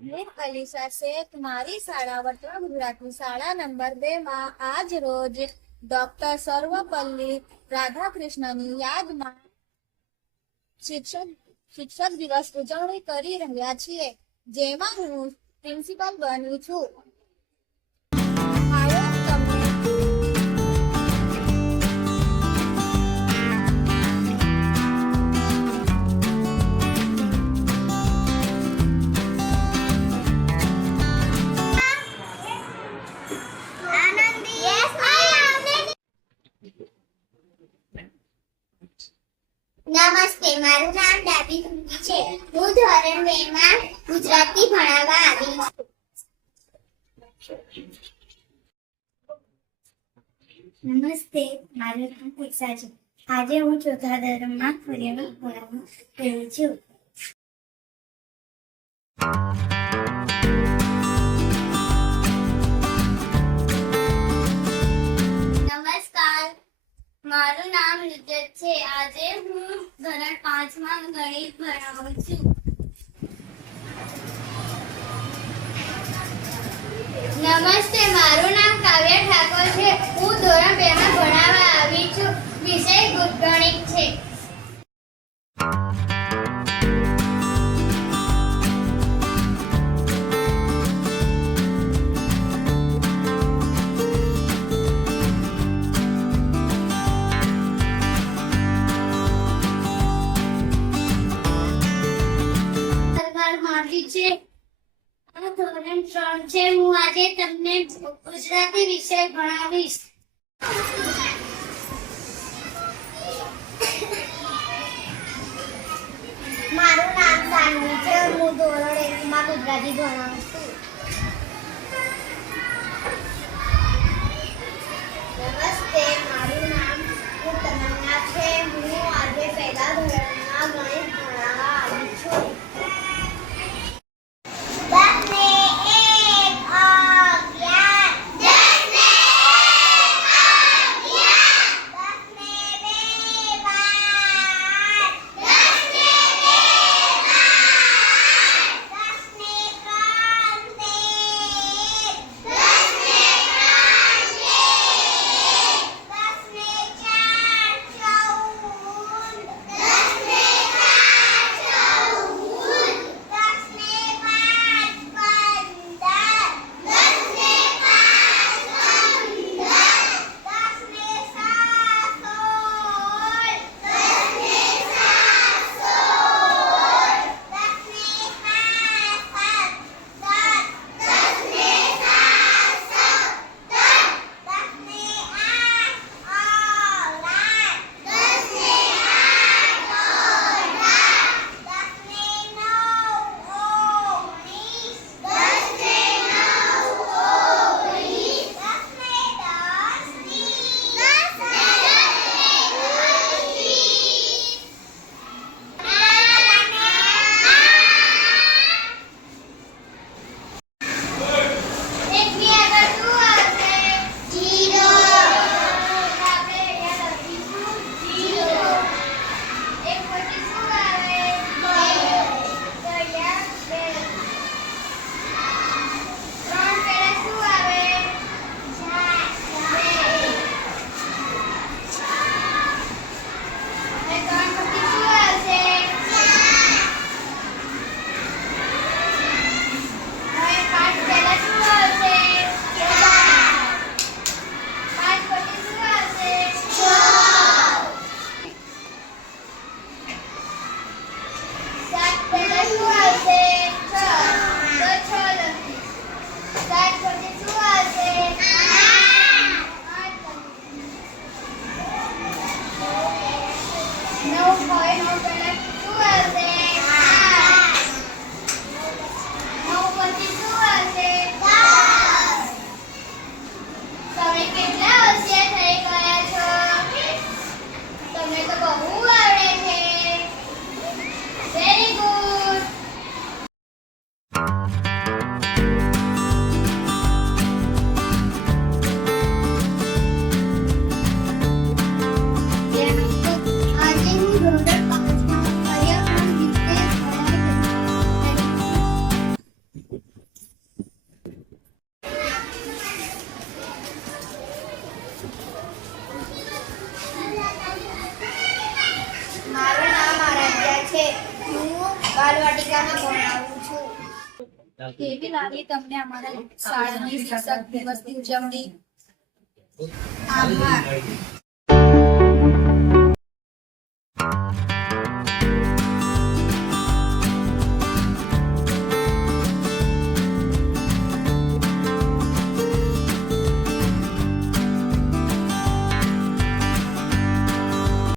હું અલીશા શેખ મારી શાળા વર્તમાન ગુજરાતની શાળા નંબર 2 માં આજ રોજ ડોક્ટર સર્વપલ્લી રાધાકૃષ્ણની યાદમાં શિક્ષક દિવસ ઉજવણી કરી રહ્યા છીએ, જેમાં હું પ્રિન્સિપાલ બની છું. આવો તમને નમસ્તે, મારું નામ ડાબી કુંડી છે. હું ધોરણ 2 માં ગુજરાતી ભણાવવા આવી છું. નમસ્તે, મારું નામ દીક્ષા છે. આજે હું ચોથા ધોરણમાં પર્યાવરણ ભણાવવા ગઈ છું. નમસ્કાર, મારું નામ રુચિત છે. આજે હું ધોરણ 5 માં ગણિત ભણાવું છું. નમસ્તે, મારું નામ કાવ્ય ઠાકોર છે. હું ધોરણ 2 માં ભણાવવા આવી છું. વિષય ગણિત છે. ધોરણ 3 છે. હું આજે તમને ગુજરાતી વિષય ભણાવીશ. મારું નામ સાનવી છે. હું ધોરણ 1 માં ગુજરાતી ભણાવું છું. નમસ્તે, મારું નામ તમન્ના છે. હું આજે પહેલા ધોરણમાં ગણિત ભણાવવા આવી છું. બાલવાટિકામાં ભણાવું છું. કેવી લાગી તમને અમારા શાળાની શિક્ષક દિવસની ઉજવણી? આભાર.